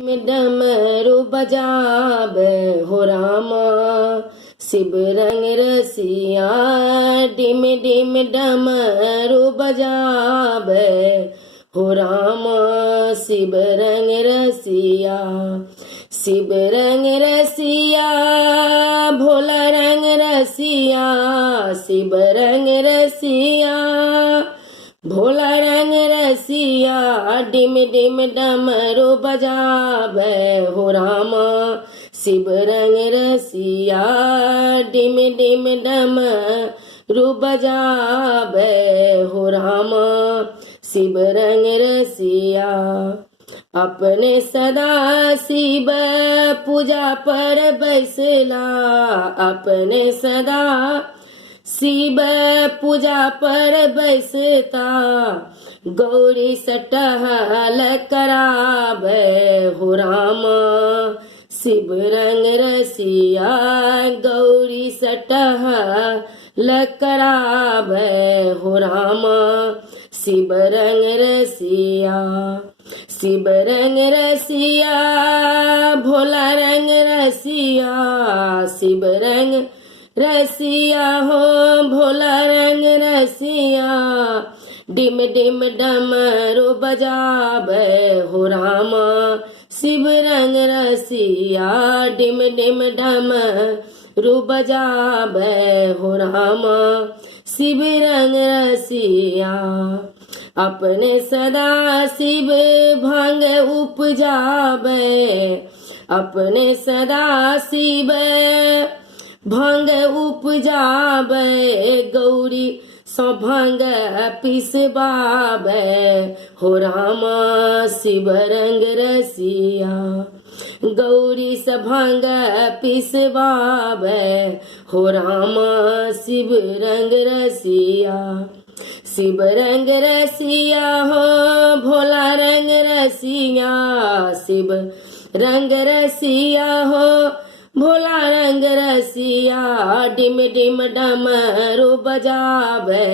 डमरू बजावे हो रामा, शिव रंग रसिया डिम डिम डमरू बजावे हो रामा, शिव रंग रसिया। शिव रंग रसिया भोला रंग रसिया, शिव रंग रसिया भोला रंग रसिया, डिम डिम डमरू बजावे हो रामा, शिव रंग रसिया डिम डिम डमरू बजावे हो रामा, शिव रंग रसिया। अपने सदा शिव पूजा पर बैसला, अपने सदा शिव पूजा पर बैसता, गौरी सटहल करावे हो रामा, शिव रंग रसिया गौरी सटहल करावे हो रामा, शिव रंग रसिया। शिव रंग रसिया भोला रंग रसिया, शिव रंग रसिया हो भोला रंग रसिया, डिम डिम डमरू बजावे हो रामा, शिव रंग रसिया डिम डिम डमरू बजावे हो रामा, शिव रंग रसिया। अपने सदा शिव भांग उपजावे, अपने सदा शिव भांग उपजावे, गौरी सो भांग पिसवावे हो रामा, शिव रंग रसिया गौरी से भांग पिसवावे हो रामा, शिव रंग रसिया। शिव रंग रसिया हो भोला रंग रसिया, शिव रंग रसिया हो भोला रंग रसिया, डिम डिम डमरू बजावे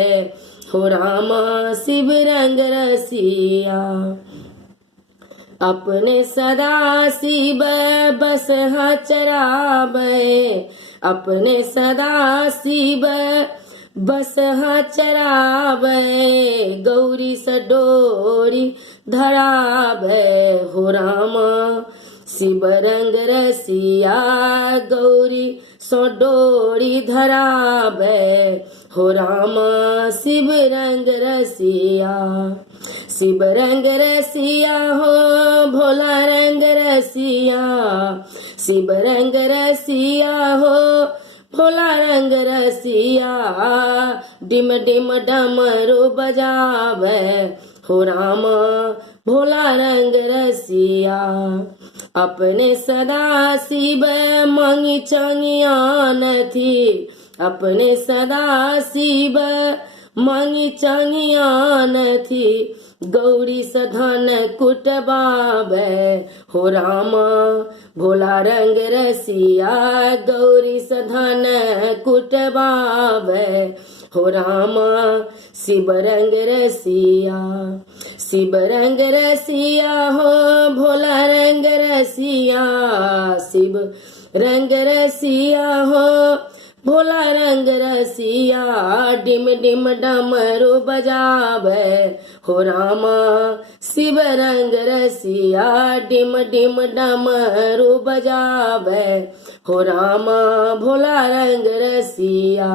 हो रामा, शिव रंग रसिया। अपने सदा शिव बस चरावे, अपने सदा शिव बस चरावे, गौरी सडोरी धरावे हो रामा, शिव रंग रसिया गौरी सो डोरी धरावे हो रामा, शिव रंग रसिया। शिव रंग रसिया हो भोला रंग रसिया, शिव रंग रसिया हो भोला रंग रसिया, डिम डिम डमरू बजावे हो रामा, भोला रंग रसिया। अपने सदा शिव मांगी चंगिया नथी, अपने सदा शिव मांगी चंगिया नथी, गौरी सधन कुटबावे हो रामा, भोला रंग रसिया गौरी सधन कुटबावे हो रामा, शिव रंग रसिया। शिव रंग रसिया हो भोला रंग रसिया, शिव रंग रसिया हो भोला रंग रसिया, डिम डिम डमरू बजावे हो रामा, शिव रंग रसिया डिम डिम डमरू बजावे हो रामा, भोला रंग रसिया।